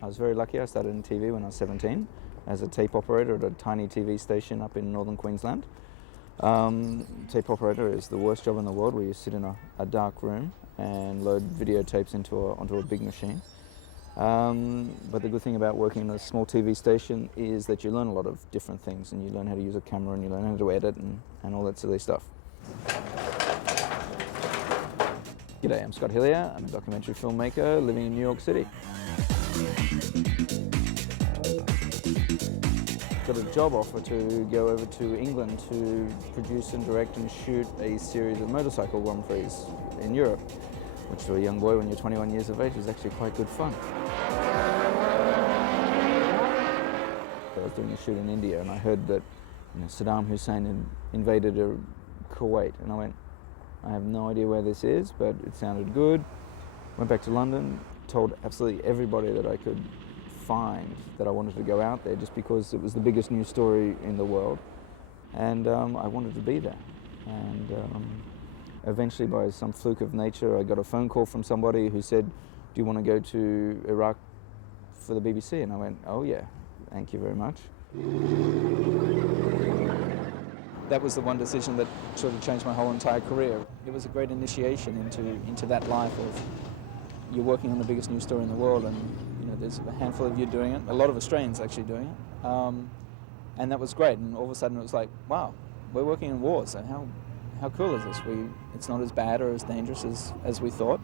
I was very lucky. I started in TV when I was 17 as a tape operator at a tiny TV station up in northern Queensland. Tape operator is the worst job in the world, where you sit in a dark room and load videotapes onto a big machine. But the good thing about working in a small TV station is that you learn a lot of different things, and you learn how to use a camera, and you learn how to edit and all that silly stuff. G'day, I'm Scott Hillier. I'm a documentary filmmaker living in New York City. Got a job offer to go over to England to produce and direct and shoot a series of motorcycle Grand Prix in Europe, which for a young boy when you're 21 years of age is actually quite good fun. I was doing a shoot in India, and I heard that Saddam Hussein had invaded Kuwait, and I went, I have no idea where this is, but it sounded good. Went back to London, told absolutely everybody that I could find that I wanted to go out there, just because it was the biggest news story in the world, and I wanted to be there. And eventually, by some fluke of nature, I got a phone call from somebody who said, do you want to go to Iraq for the BBC? And I went, oh yeah, thank you very much. That was the one decision that sort of changed my whole entire career. It was a great initiation into that life of you're working on the biggest news story in the world, and there's a handful of you doing it, a lot of Australians actually doing it, and that was great. And all of a sudden it was like, wow, we're working in war, so how cool is this? It's not as bad or as dangerous as we thought.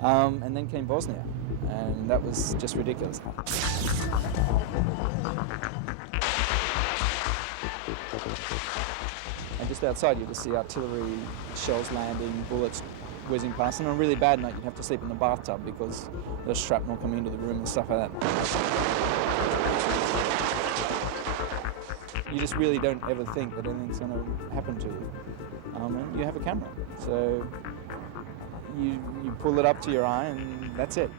And then came Bosnia, and that was just ridiculous. And just outside you just see artillery shells landing, bullets whizzing past, and on a really bad night you'd have to sleep in the bathtub because there's shrapnel coming into the room and stuff like that. You just really don't ever think that anything's going to happen to you. And you have a camera, so you pull it up to your eye and that's it.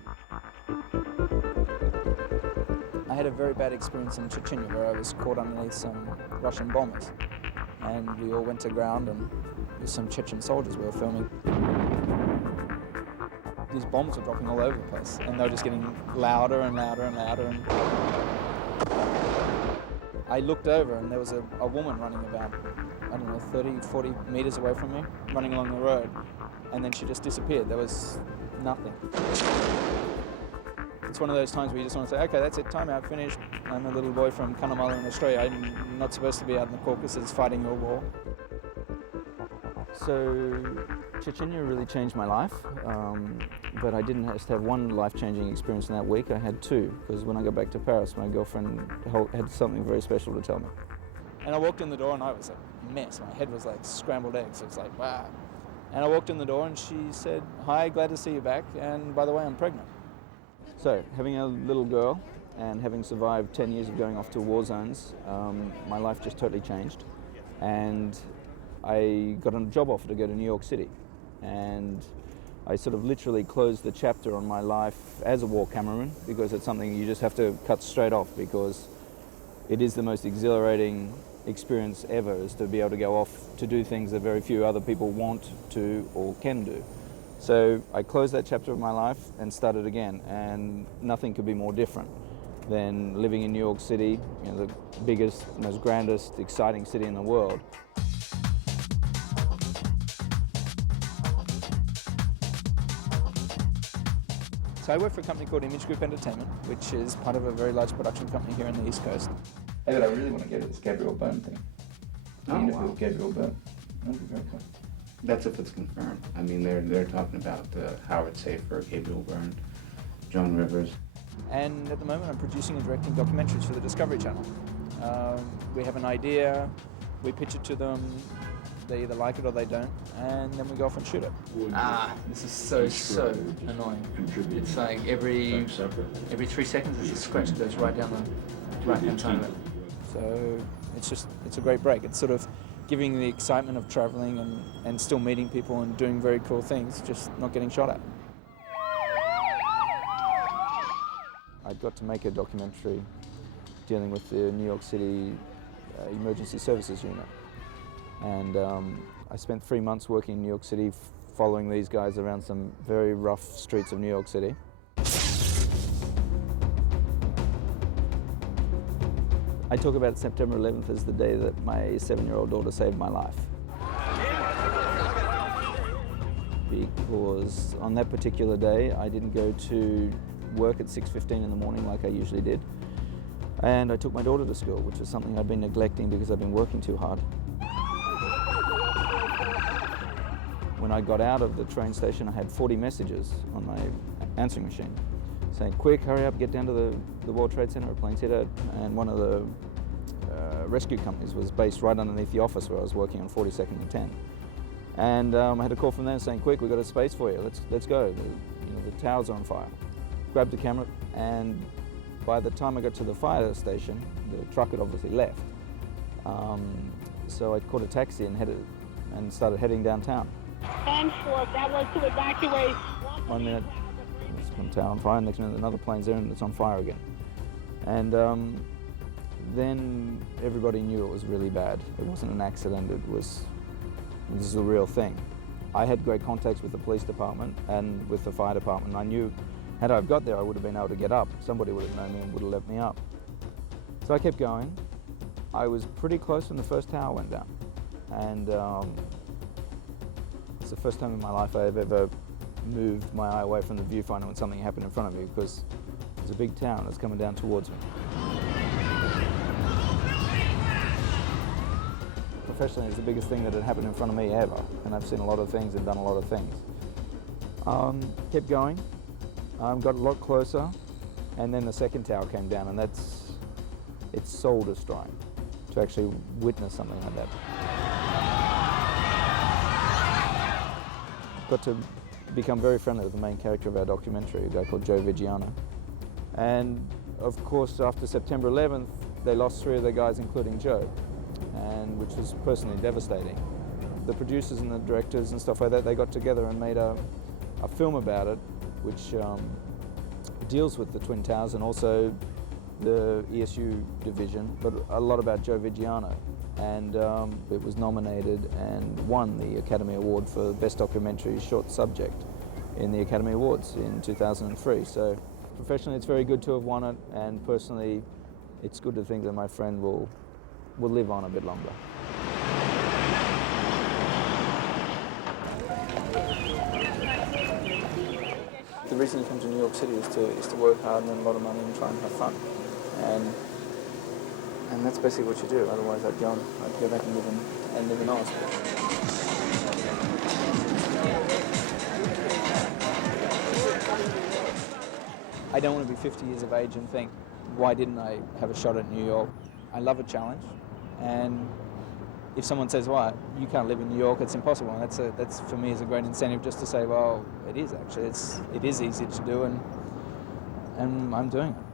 I had a very bad experience in Chechnya where I was caught underneath some Russian bombers, and we all went to ground, and there's some Chechen soldiers we were filming. These bombs were dropping all over the place, and they were just getting louder and louder and louder. And I looked over, and there was a woman running about, 30, 40 meters away from me, running along the road, and then she just disappeared. There was nothing. It's one of those times where you just want to say, okay, that's it, time out, finished. I'm a little boy from Cunnamulla in Australia. I'm not supposed to be out in the Caucasus fighting your war. So Chechnya really changed my life, but I didn't just have one life-changing experience in that week. I had two, because when I got back to Paris, my girlfriend had something very special to tell me. And I walked in the door and I was a mess. My head was like scrambled eggs. It was like, wow. And I walked in the door and she said, hi, glad to see you back, and by the way, I'm pregnant. So having a little girl and having survived 10 years of going off to war zones, my life just totally changed. And I got a job offer to go to New York City, and I sort of literally closed the chapter on my life as a war cameraman, because it's something you just have to cut straight off, because it is the most exhilarating experience ever, is to be able to go off to do things that very few other people want to or can do. So I closed that chapter of my life and started again, and nothing could be more different than living in New York City, the biggest, most grandest, exciting city in the world. So I work for a company called Image Group Entertainment, which is part of a very large production company here on the East Coast. Hey, but I really want to get at this Gabriel Byrne thing. Wow. Gabriel Byrne. That'd be very cool. That's if it's confirmed. I mean, they're talking about Howard Safer, Gabriel Byrne, Joan Rivers. And at the moment I'm producing and directing documentaries for the Discovery Channel. We have an idea, we pitch it to them, they either like it or they don't, and then we go off and shoot it. This is so annoying. It's like every 3 seconds there's a scratch that goes right down the right-hand side of it. So it's a great break. It's sort of giving the excitement of traveling and still meeting people and doing very cool things, just not getting shot at. I got to make a documentary dealing with the New York City Emergency Services Unit. And I spent 3 months working in New York City following these guys around some very rough streets of New York City. I talk about September 11th as the day that my 7-year-old daughter saved my life. Because on that particular day, I didn't go to work at 6:15 in the morning like I usually did. And I took my daughter to school, which is something I've been neglecting because I've been working too hard. When I got out of the train station, I had 40 messages on my answering machine saying, quick, hurry up, get down to the World Trade Center, a plane's hit it. And one of the rescue companies was based right underneath the office where I was working on 42nd and 10. And I had a call from them saying, quick, we've got a space for you, let's go. The towers are on fire. Grabbed the camera, and by the time I got to the fire station, the truck had obviously left. So I caught a taxi and started heading downtown. 10-4, that was to evacuate. 1 minute, it's one tower on fire, next minute another plane's there and it's on fire again. And then everybody knew it was really bad. It wasn't an accident, this is a real thing. I had great contacts with the police department and with the fire department. I knew, had I got there, I would have been able to get up. Somebody would have known me and would have let me up. So I kept going. I was pretty close when the first tower went down. And it's the first time in my life I've ever moved my eye away from the viewfinder when something happened in front of me, because there's a big tower that's coming down towards me. Professionally, it's the biggest thing that had happened in front of me ever, and I've seen a lot of things and done a lot of things. Kept going, got a lot closer, and then the second tower came down, and it's soul destroying to actually witness something like that. Got to become very friendly with the main character of our documentary, a guy called Joe Vigiano. And of course, after September 11th, they lost 3 of their guys, including Joe, and which was personally devastating. The producers and the directors and stuff like that, they got together and made a film about it, which deals with the Twin Towers and also the ESU division, but a lot about Joe Vigiano. And it was nominated and won the Academy Award for Best Documentary Short Subject in the Academy Awards in 2003. So professionally, it's very good to have won it, and personally, it's good to think that my friend will live on a bit longer. The reason you come to New York City is to work hard and earn a lot of money and try and have fun. And that's basically what you do. Otherwise, I'd go back and live in Oz. I don't want to be 50 years of age and think, why didn't I have a shot at New York? I love a challenge, and if someone says, well, you can't live in New York, it's impossible, and that's for me is a great incentive just to say, well, it is actually, it is easy to do, and I'm doing it.